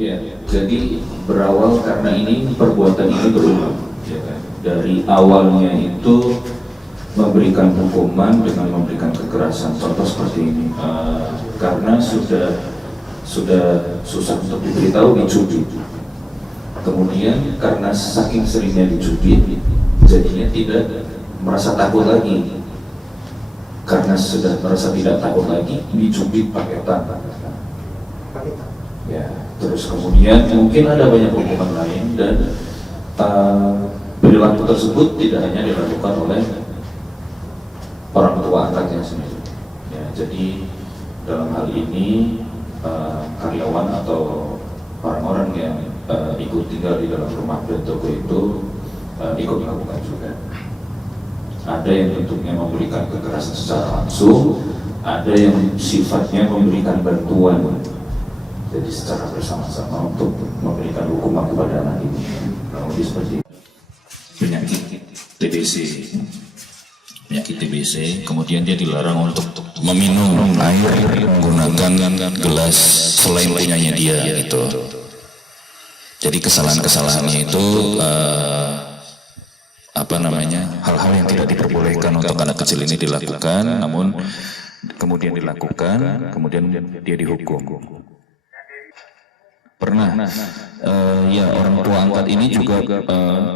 Ya, jadi berawal karena ini perbuatan ini berulang, ya kan? Dari awalnya itu memberikan hukuman dengan memberikan kekerasan, contoh seperti ini, karena sudah susah untuk diberitahu dicubit. Kemudian karena saking seringnya dicubit, jadinya tidak merasa takut lagi. Karena sudah merasa tidak takut lagi, dicubit pakai tangan. Ya, terus kemudian mungkin ada banyak hukuman lain dan perilaku tersebut tidak hanya dilakukan oleh orang tua angkatnya sendiri. Ya, jadi dalam hal ini karyawan atau orang-orang yang ikut tinggal di dalam rumah dan toko itu ikut melakukan juga. Ada yang bentuknya memberikan kekerasan secara langsung, ada yang sifatnya memberikan bantuan. Jadi secara bersama-sama untuk memberikan hukuman kepada anak ini. Kurang lebih seperti penyakit TBC. Penyakit TBC, kemudian dia dilarang untuk meminum air menggunakan gelas selain punyanya dia gitu. Jadi kesalahan-kesalahannya itu hal-hal yang tidak diperbolehkan untuk anak kecil ini dilakukan, namun kemudian dilakukan, kemudian dia dihukum. Pernah, ya orang tua angkat ini juga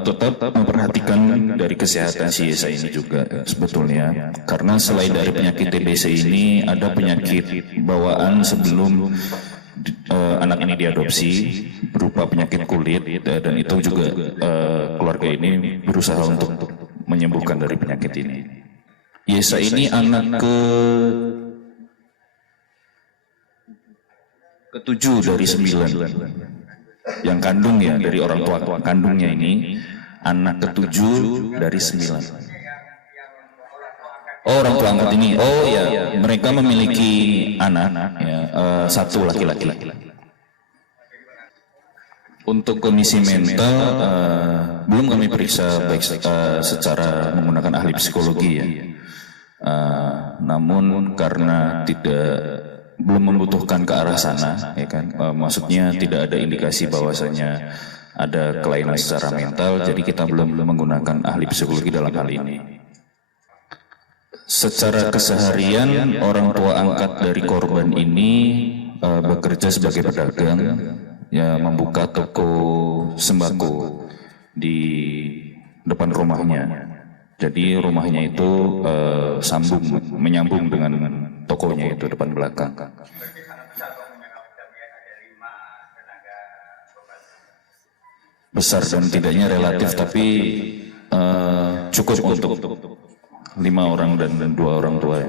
tetap memperhatikan dari kesehatan si Yesa ini juga sebetulnya. Karena selain dari penyakit TBC ini, ada penyakit bawaan sebelum anak ini diadopsi berupa penyakit kulit, dan itu juga keluarga ini berusaha untuk menyembuhkan dari penyakit ini. Yesa ini anak ketujuh dari 9 yang kandung, ya, dari orang tua kandungnya ini anak ketujuh dari 9. Oh, orang tua angkat ini, oh ya, mereka memiliki anak, ya, satu laki-laki. Untuk kondisi mental belum kami periksa baik secara menggunakan ahli psikologi, ya. Namun karena belum membutuhkan ke arah sana, ya kan? Maksudnya tidak ada indikasi bahwasanya ada kelainan secara mental, jadi kita belum menggunakan ahli psikologi dalam hal ini. Secara keseharian orang tua angkat dari korban ini bekerja sebagai pedagang, ya, membuka toko sembako di depan rumahnya. Jadi rumahnya itu menyambung dengan tokonya itu depan belakang. Besar dan tidaknya relatif, tapi cukup untuk 5 orang dan 2 orang tua.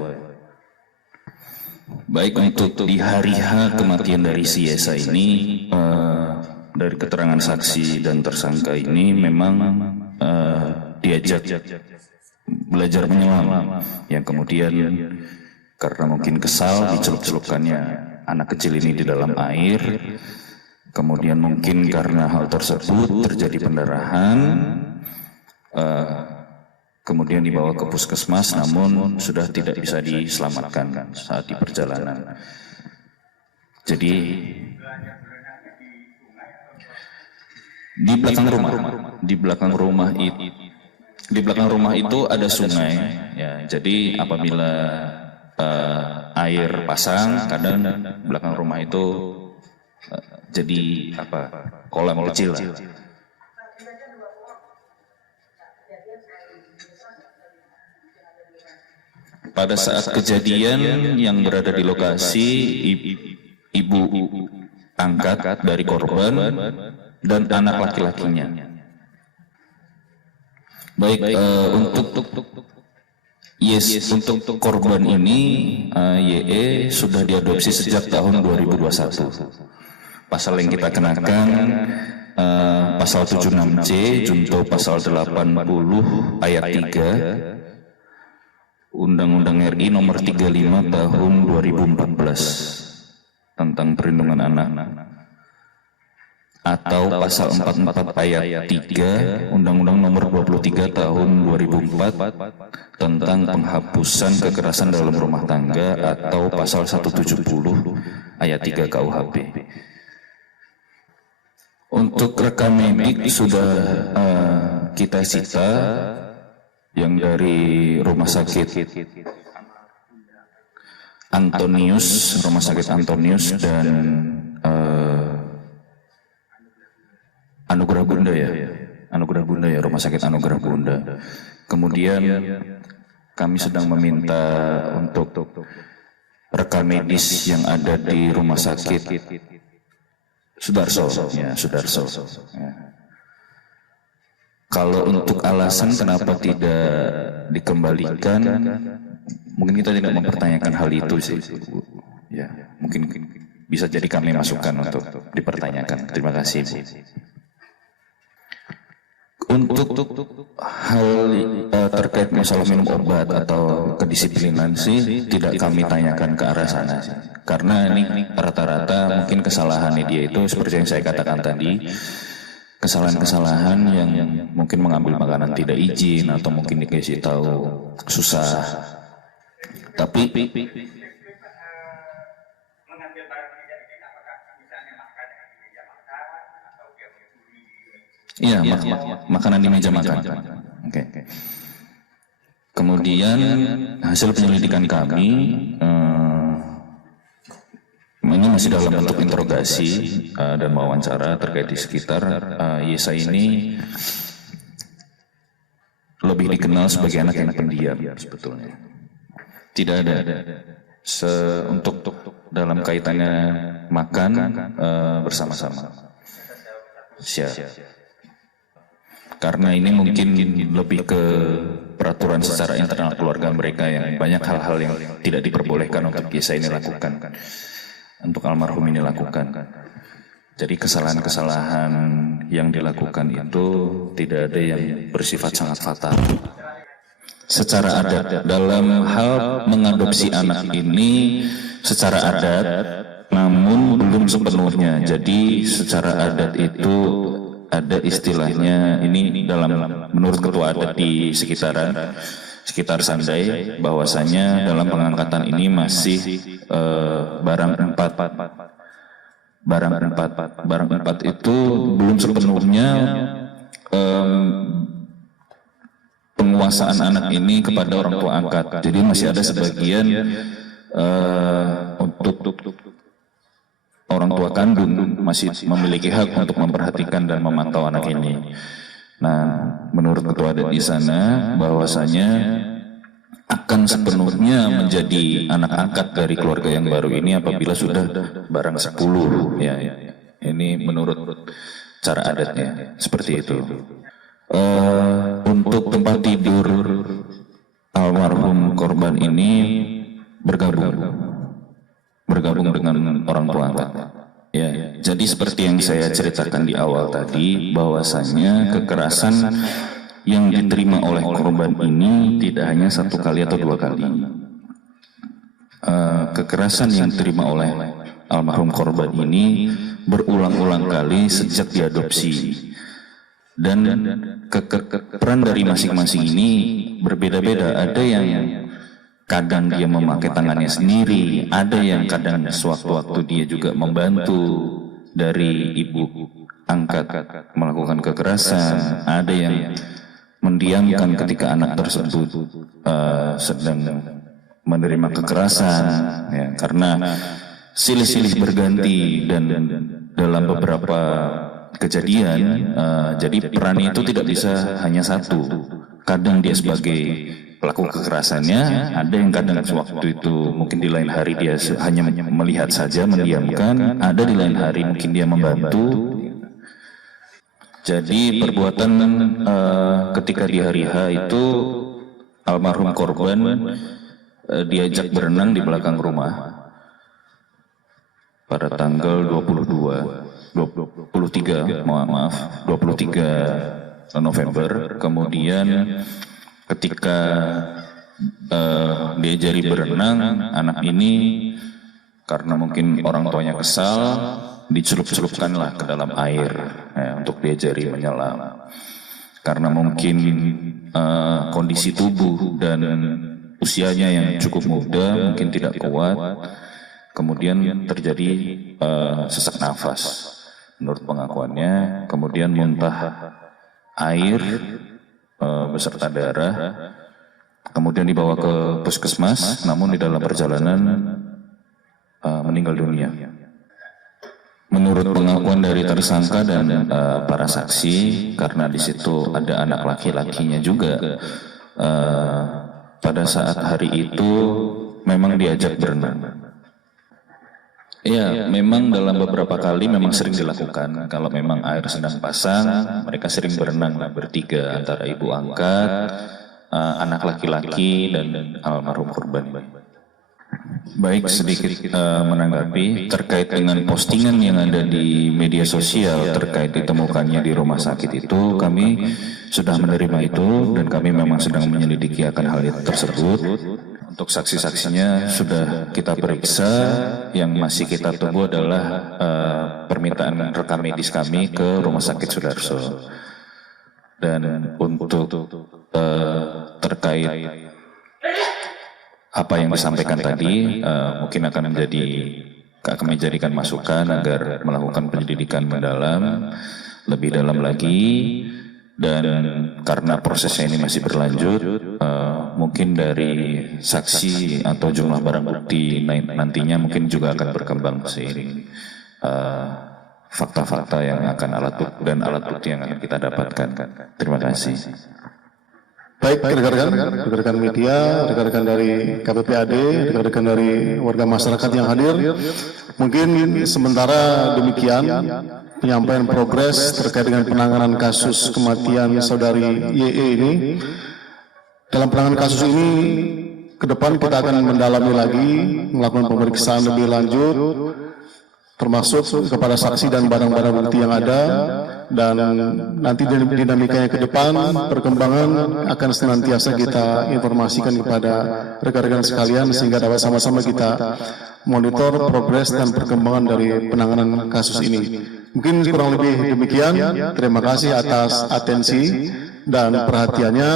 Baik, untuk di hari H kematian dari si Yesa ini, dari keterangan saksi dan tersangka ini memang diajak belajar menyelam, yang kemudian karena mungkin kesal dicelup-celupkannya anak kecil ini di dalam air. Kemudian mungkin karena hal tersebut terjadi pendarahan, kemudian dibawa ke puskesmas, namun sudah tidak bisa diselamatkan saat di perjalanan. Jadi di belakang rumah itu ada sungai, ya. Jadi apabila air pasang, kadang belakang rumah itu jadi kolam kecil lah. Pada saat kejadian yang berada di lokasi, ibu angkat dari korban dan anak laki-lakinya. Baik, untuk korban ini, YE sudah diadopsi sejak tahun 2021. Pasal yang kita kenakan pasal 76C junto pasal 80 ayat 3 Undang-Undang RI nomor 35 tahun 2014 tentang perlindungan anak, atau pasal 44 ayat 3 Undang-Undang nomor 23 tahun 2004 tentang penghapusan kekerasan dalam rumah tangga, atau pasal 170 ayat 3 KUHP. Untuk rekam medik sudah kita sita yang dari rumah sakit Antonius, rumah sakit Antonius dan Anugerah Bunda ya, Anugerah Bunda ya, rumah sakit Anugerah Bunda. Kemudian kami sedang meminta untuk rekam medis yang ada di rumah sakit Sudarso, ya Sudarso. Ya. Kalau untuk alasan kenapa tidak dikembalikan, mungkin kita tidak mempertanyakan hal itu sih. Ya, mungkin bisa jadi kami masukkan untuk dipertanyakan. Terima kasih, Bu. Untuk hal terkait masalah minum obat atau kedisiplinan sih tidak kami tanyakan ke arah sana sih. Karena ini rata-rata mungkin kesalahannya dia itu seperti yang saya katakan tadi, kesalahan-kesalahan yang mungkin mengambil makanan tidak izin atau mungkin dikasih tahu susah. Tapi iya, makanan di meja makan. Oke. Kemudian hasil penyelidikan kami ini masih dalam bentuk interogasi dan wawancara terkait di sekitar Yesa ini lebih dikenal sebagai anak yang pendiam sebetulnya. Tidak ada untuk dalam kaitannya makan bersama-sama. Siap. Karena ini mungkin lebih ke peraturan secara internal keluarga mereka yang banyak hal-hal yang tidak diperbolehkan untuk Yesa ini lakukan, untuk almarhum ini lakukan. Jadi kesalahan-kesalahan yang dilakukan itu tidak ada yang bersifat sangat fatal. Secara adat, dalam hal mengadopsi anak ini secara adat, namun belum sepenuhnya. Jadi secara adat itu ada istilahnya, ini dalam menurut ketua adat di sekitar Sandai, bahwasanya dalam pengangkatan ini masih barang empat itu belum sepenuhnya penguasaan anak ini kepada orang tua angkat. Jadi masih ada sebagian untuk orang tua kandung masih memiliki hak untuk memperhatikan dan memantau anak ini. Nah, menurut ketua adat di sana bahwasanya akan sepenuhnya menjadi anak angkat dari keluarga yang baru ini apabila sudah barang 10 ya. Ini menurut cara adatnya seperti itu. Untuk tempat tidur almarhum korban ini bergabung dengan orang tua angkat. Ya, jadi seperti yang saya ceritakan di awal tadi, bahwasanya kekerasan yang diterima oleh korban ini tidak hanya 1 kali atau 2 kali. Kekerasan yang diterima oleh almarhum korban ini berulang-ulang kali sejak diadopsi. Dan peran dari masing-masing ini berbeda-beda. Ada yang kadang dia memakai tangannya sendiri, ada yang kadang sewaktu-waktu dia juga membantu dari ibu angkat melakukan kekerasan, ada yang mendiamkan ketika anak tersebut sedang menerima kekerasan, ya, karena silih-silih berganti dan dalam beberapa kejadian, jadi peran itu tidak bisa hanya satu. Kadang dia sebagai pelaku kekerasannya, ada yang kadang sewaktu itu mungkin di lain hari dia hanya melihat saja, mendiamkan, ada di lain hari mungkin dia membantu. Jadi perbuatan ketika di hari H itu almarhum korban diajak berenang di belakang rumah pada tanggal 23 November. Kemudian ketika diajari berenang, anak ini karena mungkin orang tuanya kesal, dicelup-celupkanlah ke dalam air ya, untuk diajari menyelam. Karena mungkin kondisi tubuh dan usianya yang cukup muda, mungkin tidak kuat, kemudian terjadi sesak nafas. menurut pengakuannya, kemudian muntah air beserta darah, kemudian dibawa ke puskesmas, namun di dalam perjalanan meninggal dunia. Menurut pengakuan dari tersangka dan para saksi, karena di situ ada anak laki-lakinya juga, pada saat hari itu memang diajak berenang. Ya, memang dalam beberapa kali memang sering dilakukan. Kalau memang air sedang pasang, mereka sering berenang bertiga, antara ibu angkat, anak laki-laki, dan almarhum korban. Baik, sedikit menanggapi terkait dengan postingan yang ada di media sosial terkait ditemukannya di rumah sakit itu, kami sudah menerima itu dan kami memang sedang menyelidiki akan hal itu tersebut. Untuk saksi-saksinya sudah kita periksa, yang masih kita tunggu adalah permintaan rekam medis kami ke Rumah Sakit Sudarso. Dan untuk terkait apa yang disampaikan tadi, mungkin akan kami jadikan masukan agar melakukan penyelidikan mendalam, lebih dalam lagi, dan karena prosesnya ini masih berlanjut, mungkin dari saksi atau jumlah barang bukti nantinya mungkin juga akan berkembang seiring fakta-fakta yang akan alat bukti yang akan kita dapatkan. Terima kasih. Baik, rekan-rekan media, rekan-rekan dari KPPAD, rekan-rekan dari warga masyarakat yang hadir, mungkin sementara demikian penyampaian progres terkait dengan penanganan kasus kematian saudari YE ini. Dalam penanganan kasus ini, ke depan kita akan mendalami lagi, melakukan pemeriksaan lebih lanjut, termasuk kepada saksi dan barang-barang bukti yang ada, dan nanti dinamikanya ke depan, perkembangan akan senantiasa kita informasikan kepada rekan-rekan sekalian sehingga dapat sama-sama kita monitor progres dan perkembangan dari penanganan kasus ini. Mungkin kurang lebih demikian. Terima kasih atas atensi dan perhatiannya.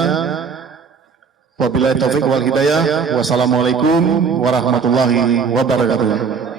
Wabillahi taufiq wal hidayah. Wassalamualaikum warahmatullahi wabarakatuh.